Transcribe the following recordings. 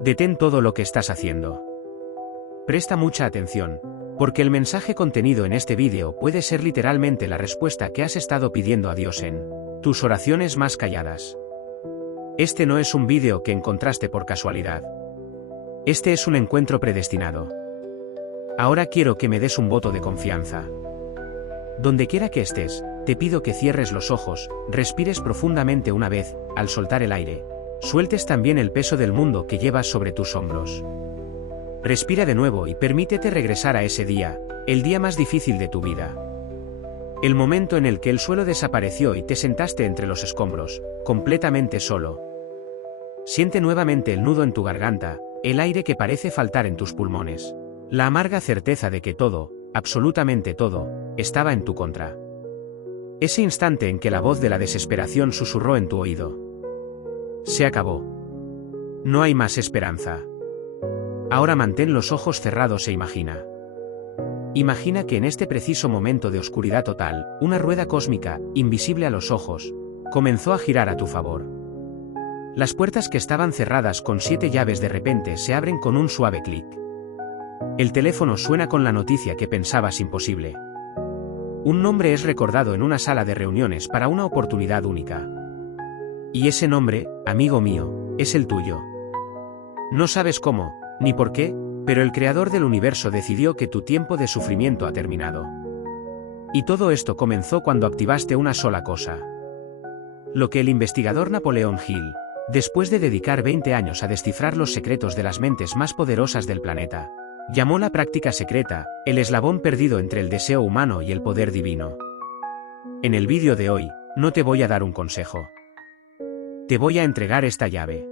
Detén todo lo que estás haciendo. Presta mucha atención, porque el mensaje contenido en este vídeo puede ser literalmente la respuesta que has estado pidiendo a Dios en tus oraciones más calladas. Este no es un vídeo que encontraste por casualidad. Este es un encuentro predestinado. Ahora quiero que me des un voto de confianza. Donde quiera que estés, te pido que cierres los ojos, respires profundamente una vez, al soltar el aire, sueltes también el peso del mundo que llevas sobre tus hombros. Respira de nuevo y permítete regresar a ese día, el día más difícil de tu vida. El momento en el que el suelo desapareció y te sentaste entre los escombros, completamente solo. Siente nuevamente el nudo en tu garganta, el aire que parece faltar en tus pulmones. La amarga certeza de que todo, absolutamente todo, estaba en tu contra. Ese instante en que la voz de la desesperación susurró en tu oído. Se acabó. No hay más esperanza. Ahora mantén los ojos cerrados e imagina. Imagina que en este preciso momento de oscuridad total, una rueda cósmica, invisible a los ojos, comenzó a girar a tu favor. Las puertas que estaban cerradas con 7 llaves de repente se abren con un suave clic. El teléfono suena con la noticia que pensabas imposible. Un nombre es recordado en una sala de reuniones para una oportunidad única. Y ese nombre, amigo mío, es el tuyo. No sabes cómo, ni por qué, pero el creador del universo decidió que tu tiempo de sufrimiento ha terminado. Y todo esto comenzó cuando activaste una sola cosa. Lo que el investigador Napoleon Hill, después de dedicar 20 años a descifrar los secretos de las mentes más poderosas del planeta, llamó la práctica secreta, el eslabón perdido entre el deseo humano y el poder divino. En el vídeo de hoy, no te voy a dar un consejo. Te voy a entregar esta llave.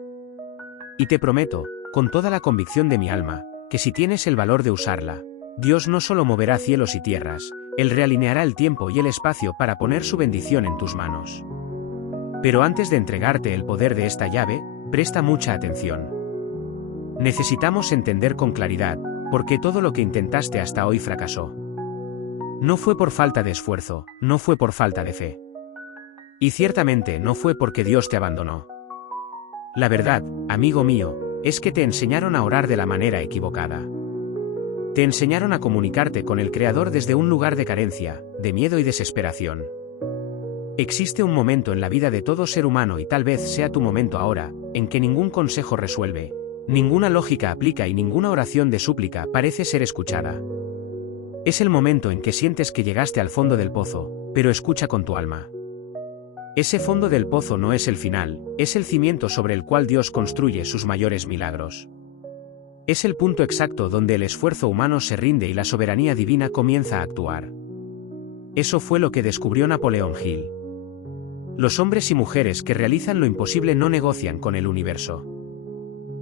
Y te prometo, con toda la convicción de mi alma, que si tienes el valor de usarla, Dios no solo moverá cielos y tierras, Él realineará el tiempo y el espacio para poner su bendición en tus manos. Pero antes de entregarte el poder de esta llave, presta mucha atención. Necesitamos entender con claridad, por qué todo lo que intentaste hasta hoy fracasó. No fue por falta de esfuerzo, no fue por falta de fe. Y ciertamente no fue porque Dios te abandonó. La verdad, amigo mío, es que te enseñaron a orar de la manera equivocada. Te enseñaron a comunicarte con el Creador desde un lugar de carencia, de miedo y desesperación. Existe un momento en la vida de todo ser humano y tal vez sea tu momento ahora, en que ningún consejo resuelve, ninguna lógica aplica y ninguna oración de súplica parece ser escuchada. Es el momento en que sientes que llegaste al fondo del pozo, pero escucha con tu alma. Ese fondo del pozo no es el final, es el cimiento sobre el cual Dios construye sus mayores milagros. Es el punto exacto donde el esfuerzo humano se rinde y la soberanía divina comienza a actuar. Eso fue lo que descubrió Napoleon Hill. Los hombres y mujeres que realizan lo imposible no negocian con el universo.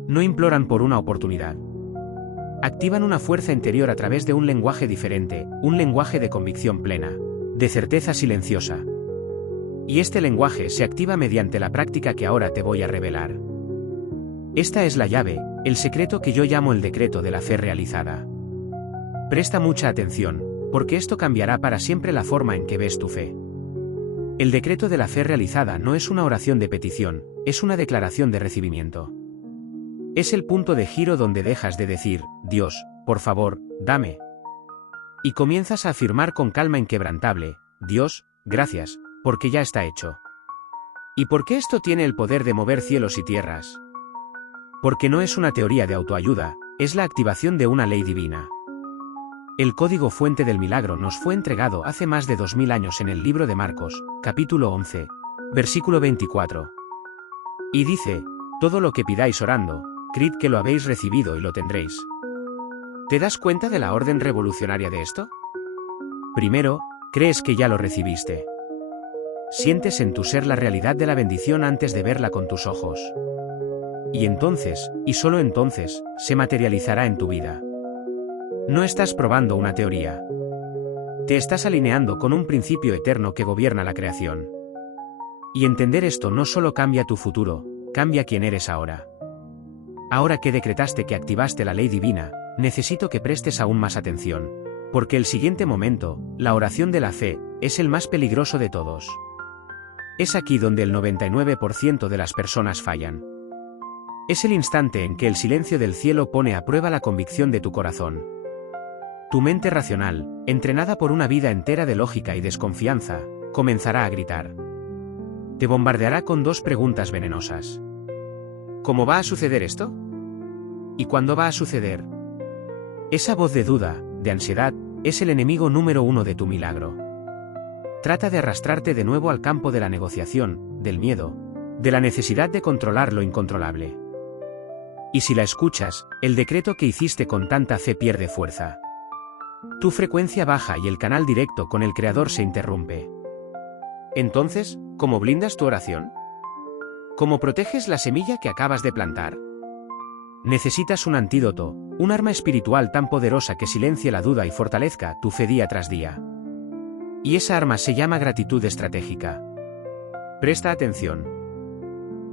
No imploran por una oportunidad. Activan una fuerza interior a través de un lenguaje diferente, un lenguaje de convicción plena, de certeza silenciosa. Y este lenguaje se activa mediante la práctica que ahora te voy a revelar. Esta es la llave, el secreto que yo llamo el decreto de la fe realizada. Presta mucha atención, porque esto cambiará para siempre la forma en que ves tu fe. El decreto de la fe realizada no es una oración de petición, es una declaración de recibimiento. Es el punto de giro donde dejas de decir, Dios, por favor, dame. Y comienzas a afirmar con calma inquebrantable, Dios, gracias, porque ya está hecho. ¿Y por qué esto tiene el poder de mover cielos y tierras? Porque no es una teoría de autoayuda, es la activación de una ley divina. El código fuente del milagro nos fue entregado hace más de 2000 años en el libro de Marcos, capítulo 11, versículo 24. Y dice, todo lo que pidáis orando, creed que lo habéis recibido y lo tendréis. ¿Te das cuenta de la orden revolucionaria de esto? Primero, crees que ya lo recibiste. Sientes en tu ser la realidad de la bendición antes de verla con tus ojos. Y entonces, y solo entonces, se materializará en tu vida. No estás probando una teoría. Te estás alineando con un principio eterno que gobierna la creación. Y entender esto no solo cambia tu futuro, cambia quién eres ahora. Ahora que decretaste que activaste la ley divina, necesito que prestes aún más atención. Porque el siguiente momento, la oración de la fe, es el más peligroso de todos. Es aquí donde el 99% de las personas fallan. Es el instante en que el silencio del cielo pone a prueba la convicción de tu corazón. Tu mente racional, entrenada por una vida entera de lógica y desconfianza, comenzará a gritar. Te bombardeará con dos preguntas venenosas. ¿Cómo va a suceder esto? ¿Y cuándo va a suceder? Esa voz de duda, de ansiedad, es el enemigo número uno de tu milagro. Trata de arrastrarte de nuevo al campo de la negociación, del miedo, de la necesidad de controlar lo incontrolable. Y si la escuchas, el decreto que hiciste con tanta fe pierde fuerza. Tu frecuencia baja y el canal directo con el Creador se interrumpe. Entonces, ¿cómo blindas tu oración? ¿Cómo proteges la semilla que acabas de plantar? Necesitas un antídoto, un arma espiritual tan poderosa que silencie la duda y fortalezca tu fe día tras día. Y esa arma se llama gratitud estratégica. Presta atención.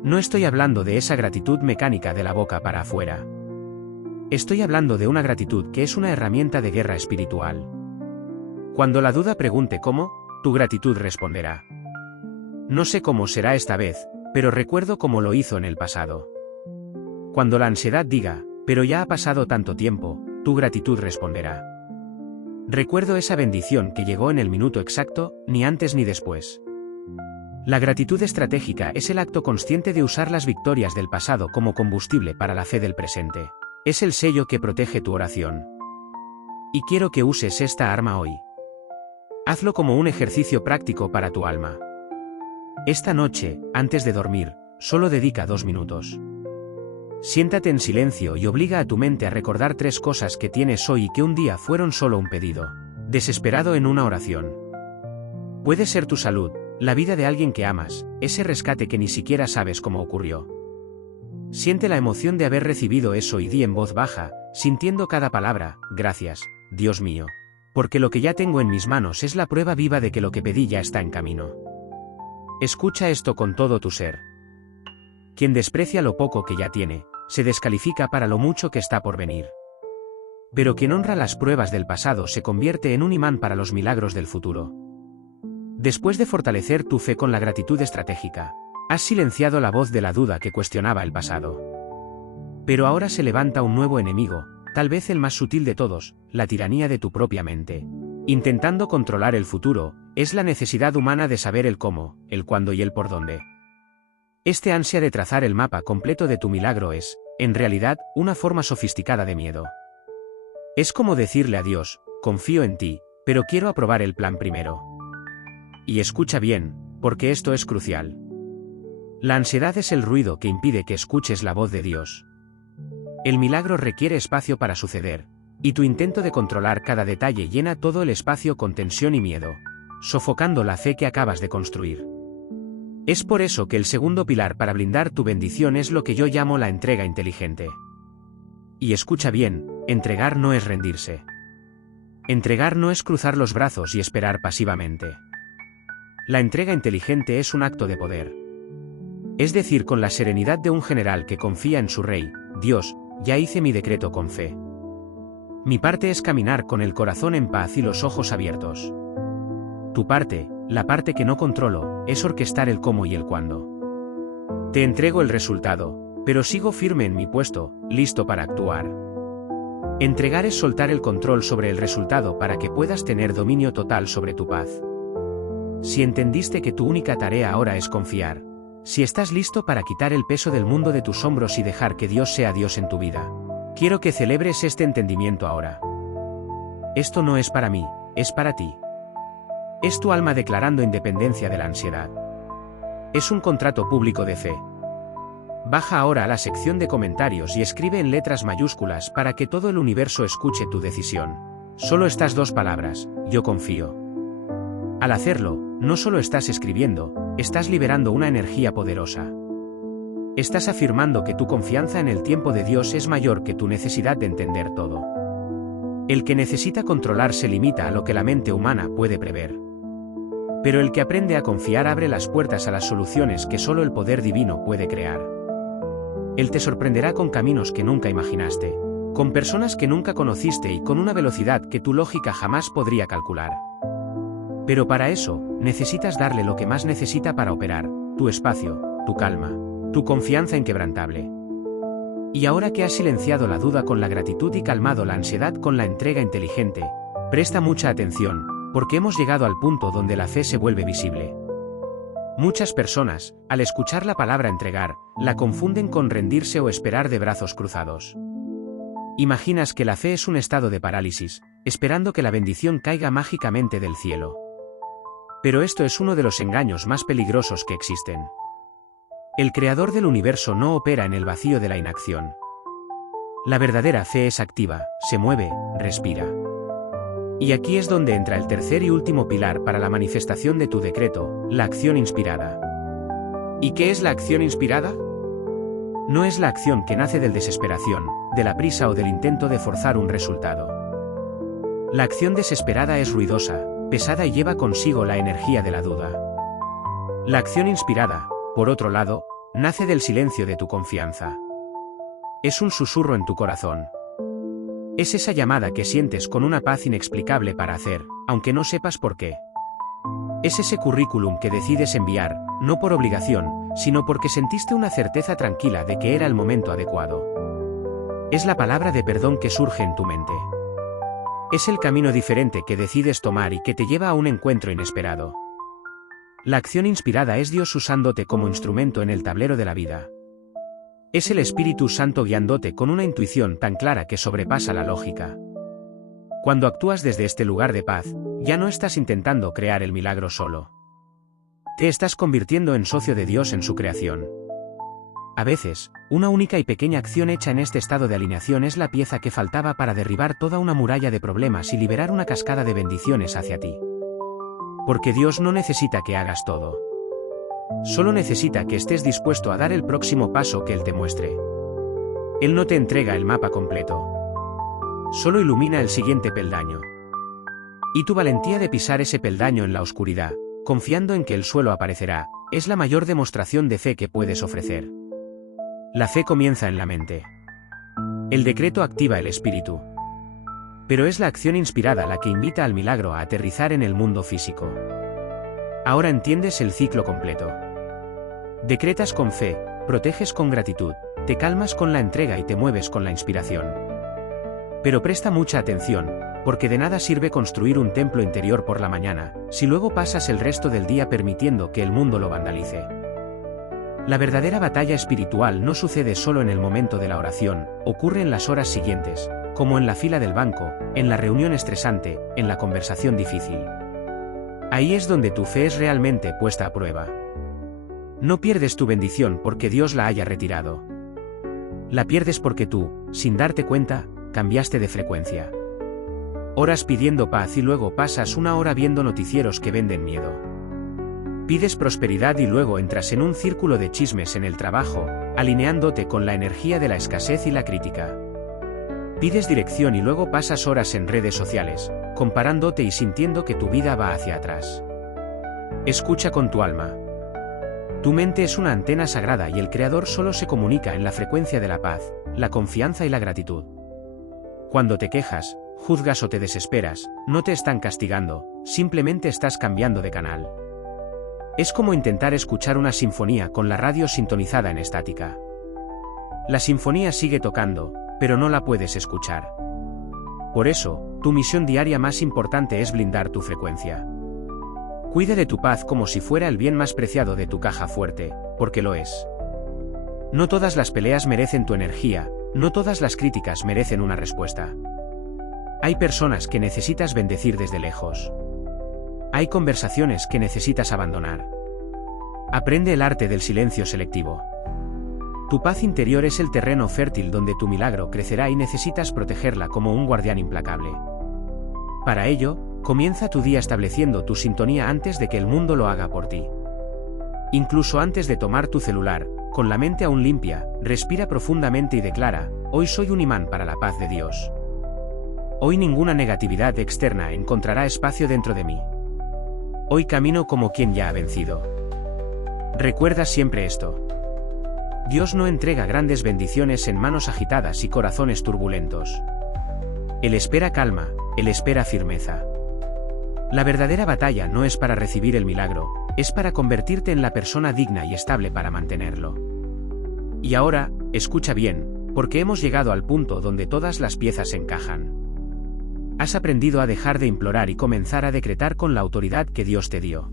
No estoy hablando de esa gratitud mecánica de la boca para afuera. Estoy hablando de una gratitud que es una herramienta de guerra espiritual. Cuando la duda pregunte cómo, tu gratitud responderá. No sé cómo será esta vez, pero recuerdo cómo lo hizo en el pasado. Cuando la ansiedad diga, pero ya ha pasado tanto tiempo, tu gratitud responderá. Recuerdo esa bendición que llegó en el minuto exacto, ni antes ni después. La gratitud estratégica es el acto consciente de usar las victorias del pasado como combustible para la fe del presente. Es el sello que protege tu oración. Y quiero que uses esta arma hoy. Hazlo como un ejercicio práctico para tu alma. Esta noche, antes de dormir, solo dedica 2 minutos. Siéntate en silencio y obliga a tu mente a recordar 3 cosas que tienes hoy y que un día fueron solo un pedido, desesperado en una oración. Puede ser tu salud, la vida de alguien que amas, ese rescate que ni siquiera sabes cómo ocurrió. Siente la emoción de haber recibido eso y di en voz baja, sintiendo cada palabra, gracias, Dios mío. Porque lo que ya tengo en mis manos es la prueba viva de que lo que pedí ya está en camino. Escucha esto con todo tu ser. Quien desprecia lo poco que ya tiene, se descalifica para lo mucho que está por venir. Pero quien honra las pruebas del pasado se convierte en un imán para los milagros del futuro. Después de fortalecer tu fe con la gratitud estratégica, has silenciado la voz de la duda que cuestionaba el pasado. Pero ahora se levanta un nuevo enemigo, tal vez el más sutil de todos, la tiranía de tu propia mente. Intentando controlar el futuro, es la necesidad humana de saber el cómo, el cuándo y el por dónde. Este ansia de trazar el mapa completo de tu milagro es, en realidad, una forma sofisticada de miedo. Es como decirle a Dios, confío en ti, pero quiero aprobar el plan primero. Y escucha bien, porque esto es crucial. La ansiedad es el ruido que impide que escuches la voz de Dios. El milagro requiere espacio para suceder, y tu intento de controlar cada detalle llena todo el espacio con tensión y miedo, sofocando la fe que acabas de construir. Es por eso que el segundo pilar para blindar tu bendición es lo que yo llamo la entrega inteligente. Y escucha bien, entregar no es rendirse. Entregar no es cruzar los brazos y esperar pasivamente. La entrega inteligente es un acto de poder. Es decir, con la serenidad de un general que confía en su rey, Dios, ya hice mi decreto con fe. Mi parte es caminar con el corazón en paz y los ojos abiertos. Tu parte, la parte que no controlo, es orquestar el cómo y el cuándo. Te entrego el resultado, pero sigo firme en mi puesto, listo para actuar. Entregar es soltar el control sobre el resultado para que puedas tener dominio total sobre tu paz. Si entendiste que tu única tarea ahora es confiar, si estás listo para quitar el peso del mundo de tus hombros y dejar que Dios sea Dios en tu vida, quiero que celebres este entendimiento ahora. Esto no es para mí, es para ti. Es tu alma declarando independencia de la ansiedad. Es un contrato público de fe. Baja ahora a la sección de comentarios y escribe en letras mayúsculas para que todo el universo escuche tu decisión. Solo estas 2 palabras, yo confío. Al hacerlo, no solo estás escribiendo, estás liberando una energía poderosa. Estás afirmando que tu confianza en el tiempo de Dios es mayor que tu necesidad de entender todo. El que necesita controlar se limita a lo que la mente humana puede prever. Pero el que aprende a confiar abre las puertas a las soluciones que solo el poder divino puede crear. Él te sorprenderá con caminos que nunca imaginaste, con personas que nunca conociste y con una velocidad que tu lógica jamás podría calcular. Pero para eso, necesitas darle lo que más necesita para operar, tu espacio, tu calma, tu confianza inquebrantable. Y ahora que has silenciado la duda con la gratitud y calmado la ansiedad con la entrega inteligente, presta mucha atención, porque hemos llegado al punto donde la fe se vuelve visible. Muchas personas, al escuchar la palabra entregar, la confunden con rendirse o esperar de brazos cruzados. Imaginas que la fe es un estado de parálisis, esperando que la bendición caiga mágicamente del cielo. Pero esto es uno de los engaños más peligrosos que existen. El creador del universo no opera en el vacío de la inacción. La verdadera fe es activa, se mueve, respira. Y aquí es donde entra el tercer y último pilar para la manifestación de tu decreto, la acción inspirada. ¿Y qué es la acción inspirada? No es la acción que nace del desesperación, de la prisa o del intento de forzar un resultado. La acción desesperada es ruidosa, pesada y lleva consigo la energía de la duda. La acción inspirada, por otro lado, nace del silencio de tu confianza. Es un susurro en tu corazón. Es esa llamada que sientes con una paz inexplicable para hacer, aunque no sepas por qué. Es ese currículum que decides enviar, no por obligación, sino porque sentiste una certeza tranquila de que era el momento adecuado. Es la palabra de perdón que surge en tu mente. Es el camino diferente que decides tomar y que te lleva a un encuentro inesperado. La acción inspirada es Dios usándote como instrumento en el tablero de la vida. Es el Espíritu Santo guiándote con una intuición tan clara que sobrepasa la lógica. Cuando actúas desde este lugar de paz, ya no estás intentando crear el milagro solo. Te estás convirtiendo en socio de Dios en su creación. A veces, una única y pequeña acción hecha en este estado de alineación es la pieza que faltaba para derribar toda una muralla de problemas y liberar una cascada de bendiciones hacia ti. Porque Dios no necesita que hagas todo. Solo necesita que estés dispuesto a dar el próximo paso que Él te muestre. Él no te entrega el mapa completo. Solo ilumina el siguiente peldaño. Y tu valentía de pisar ese peldaño en la oscuridad, confiando en que el suelo aparecerá, es la mayor demostración de fe que puedes ofrecer. La fe comienza en la mente. El decreto activa el espíritu. Pero es la acción inspirada la que invita al milagro a aterrizar en el mundo físico. Ahora entiendes el ciclo completo. Decretas con fe, proteges con gratitud, te calmas con la entrega y te mueves con la inspiración. Pero presta mucha atención, porque de nada sirve construir un templo interior por la mañana, si luego pasas el resto del día permitiendo que el mundo lo vandalice. La verdadera batalla espiritual no sucede solo en el momento de la oración, ocurre en las horas siguientes, como en la fila del banco, en la reunión estresante, en la conversación difícil. Ahí es donde tu fe es realmente puesta a prueba. No pierdes tu bendición porque Dios la haya retirado. La pierdes porque tú, sin darte cuenta, cambiaste de frecuencia. Oras pidiendo paz y luego pasas una hora viendo noticieros que venden miedo. Pides prosperidad y luego entras en un círculo de chismes en el trabajo, alineándote con la energía de la escasez y la crítica. Pides dirección y luego pasas horas en redes sociales, comparándote y sintiendo que tu vida va hacia atrás. Escucha con tu alma. Tu mente es una antena sagrada y el Creador solo se comunica en la frecuencia de la paz, la confianza y la gratitud. Cuando te quejas, juzgas o te desesperas, no te están castigando, simplemente estás cambiando de canal. Es como intentar escuchar una sinfonía con la radio sintonizada en estática. La sinfonía sigue tocando, pero no la puedes escuchar. Por eso, tu misión diaria más importante es blindar tu frecuencia. Cuida de tu paz como si fuera el bien más preciado de tu caja fuerte, porque lo es. No todas las peleas merecen tu energía, no todas las críticas merecen una respuesta. Hay personas que necesitas bendecir desde lejos. Hay conversaciones que necesitas abandonar. Aprende el arte del silencio selectivo. Tu paz interior es el terreno fértil donde tu milagro crecerá y necesitas protegerla como un guardián implacable. Para ello, comienza tu día estableciendo tu sintonía antes de que el mundo lo haga por ti. Incluso antes de tomar tu celular, con la mente aún limpia, respira profundamente y declara: hoy soy un imán para la paz de Dios. Hoy ninguna negatividad externa encontrará espacio dentro de mí. Hoy camino como quien ya ha vencido. Recuerda siempre esto. Dios no entrega grandes bendiciones en manos agitadas y corazones turbulentos. Él espera calma, Él espera firmeza. La verdadera batalla no es para recibir el milagro, es para convertirte en la persona digna y estable para mantenerlo. Y ahora, escucha bien, porque hemos llegado al punto donde todas las piezas encajan. Has aprendido a dejar de implorar y comenzar a decretar con la autoridad que Dios te dio.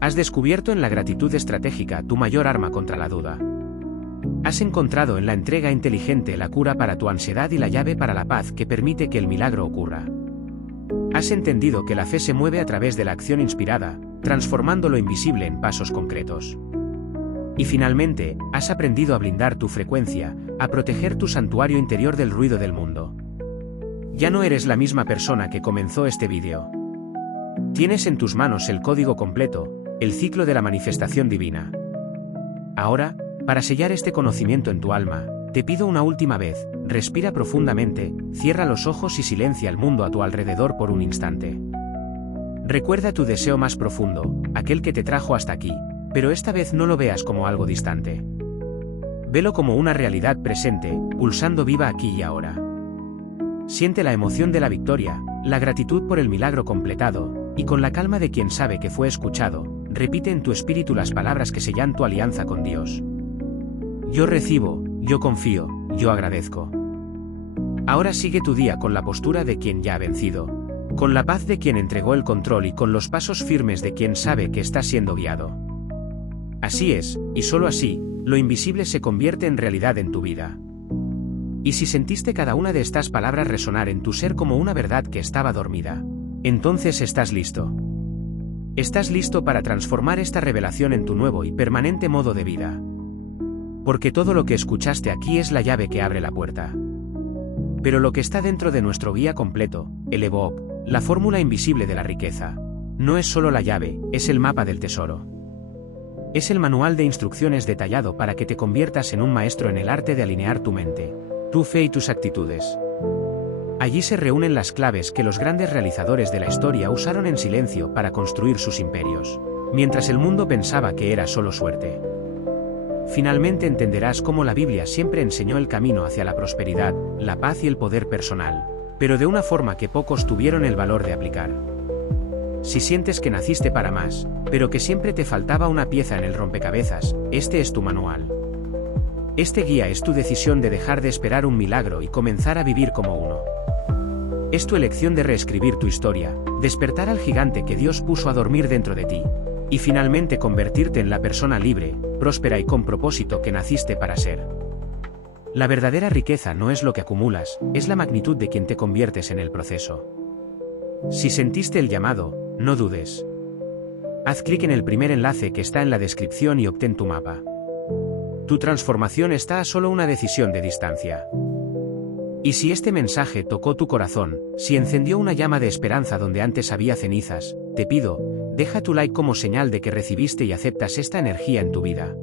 Has descubierto en la gratitud estratégica tu mayor arma contra la duda. Has encontrado en la entrega inteligente la cura para tu ansiedad y la llave para la paz que permite que el milagro ocurra. Has entendido que la fe se mueve a través de la acción inspirada, transformando lo invisible en pasos concretos. Y finalmente, has aprendido a blindar tu frecuencia, a proteger tu santuario interior del ruido del mundo. Ya no eres la misma persona que comenzó este vídeo. Tienes en tus manos el código completo, el ciclo de la manifestación divina. Ahora, para sellar este conocimiento en tu alma, te pido una última vez, respira profundamente, cierra los ojos y silencia el mundo a tu alrededor por un instante. Recuerda tu deseo más profundo, aquel que te trajo hasta aquí, pero esta vez no lo veas como algo distante. Velo como una realidad presente, pulsando viva aquí y ahora. Siente la emoción de la victoria, la gratitud por el milagro completado, y con la calma de quien sabe que fue escuchado, repite en tu espíritu las palabras que sellan tu alianza con Dios. Yo recibo, yo confío, yo agradezco. Ahora sigue tu día con la postura de quien ya ha vencido, con la paz de quien entregó el control y con los pasos firmes de quien sabe que está siendo guiado. Así es, y solo así, lo invisible se convierte en realidad en tu vida. Y si sentiste cada una de estas palabras resonar en tu ser como una verdad que estaba dormida, entonces estás listo. Estás listo para transformar esta revelación en tu nuevo y permanente modo de vida. Porque todo lo que escuchaste aquí es la llave que abre la puerta. Pero lo que está dentro de nuestro guía completo, el EVOP, la fórmula invisible de la riqueza, no es solo la llave, es el mapa del tesoro. Es el manual de instrucciones detallado para que te conviertas en un maestro en el arte de alinear tu mente, tu fe y tus actitudes. Allí se reúnen las claves que los grandes realizadores de la historia usaron en silencio para construir sus imperios, mientras el mundo pensaba que era solo suerte. Finalmente entenderás cómo la Biblia siempre enseñó el camino hacia la prosperidad, la paz y el poder personal, pero de una forma que pocos tuvieron el valor de aplicar. Si sientes que naciste para más, pero que siempre te faltaba una pieza en el rompecabezas, este es tu manual. Este guía es tu decisión de dejar de esperar un milagro y comenzar a vivir como uno. Es tu elección de reescribir tu historia, despertar al gigante que Dios puso a dormir dentro de ti, y finalmente convertirte en la persona libre, próspera y con propósito que naciste para ser. La verdadera riqueza no es lo que acumulas, es la magnitud de quien te conviertes en el proceso. Si sentiste el llamado, no dudes. Haz clic en el primer enlace que está en la descripción y obtén tu mapa. Tu transformación está a solo una decisión de distancia. Y si este mensaje tocó tu corazón, si encendió una llama de esperanza donde antes había cenizas, te pido, deja tu like como señal de que recibiste y aceptas esta energía en tu vida.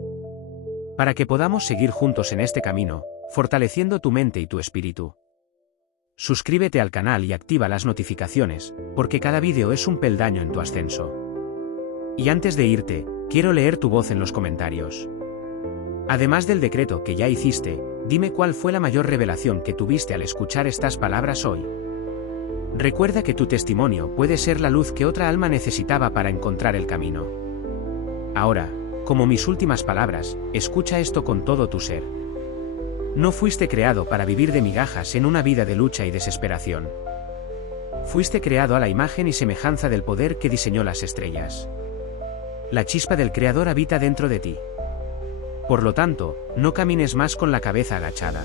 Para que podamos seguir juntos en este camino, fortaleciendo tu mente y tu espíritu. Suscríbete al canal y activa las notificaciones, porque cada vídeo es un peldaño en tu ascenso. Y antes de irte, quiero leer tu voz en los comentarios. Además del decreto que ya hiciste, dime cuál fue la mayor revelación que tuviste al escuchar estas palabras hoy. Recuerda que tu testimonio puede ser la luz que otra alma necesitaba para encontrar el camino. Ahora, como mis últimas palabras, escucha esto con todo tu ser. No fuiste creado para vivir de migajas en una vida de lucha y desesperación. Fuiste creado a la imagen y semejanza del poder que diseñó las estrellas. La chispa del Creador habita dentro de ti. Por lo tanto, no camines más con la cabeza agachada.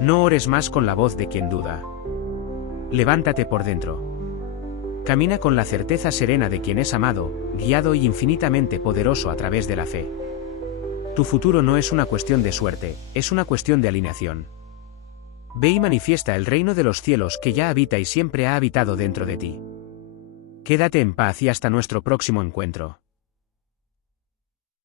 No ores más con la voz de quien duda. Levántate por dentro. Camina con la certeza serena de quien es amado, guiado y infinitamente poderoso a través de la fe. Tu futuro no es una cuestión de suerte, es una cuestión de alineación. Ve y manifiesta el reino de los cielos que ya habita y siempre ha habitado dentro de ti. Quédate en paz y hasta nuestro próximo encuentro.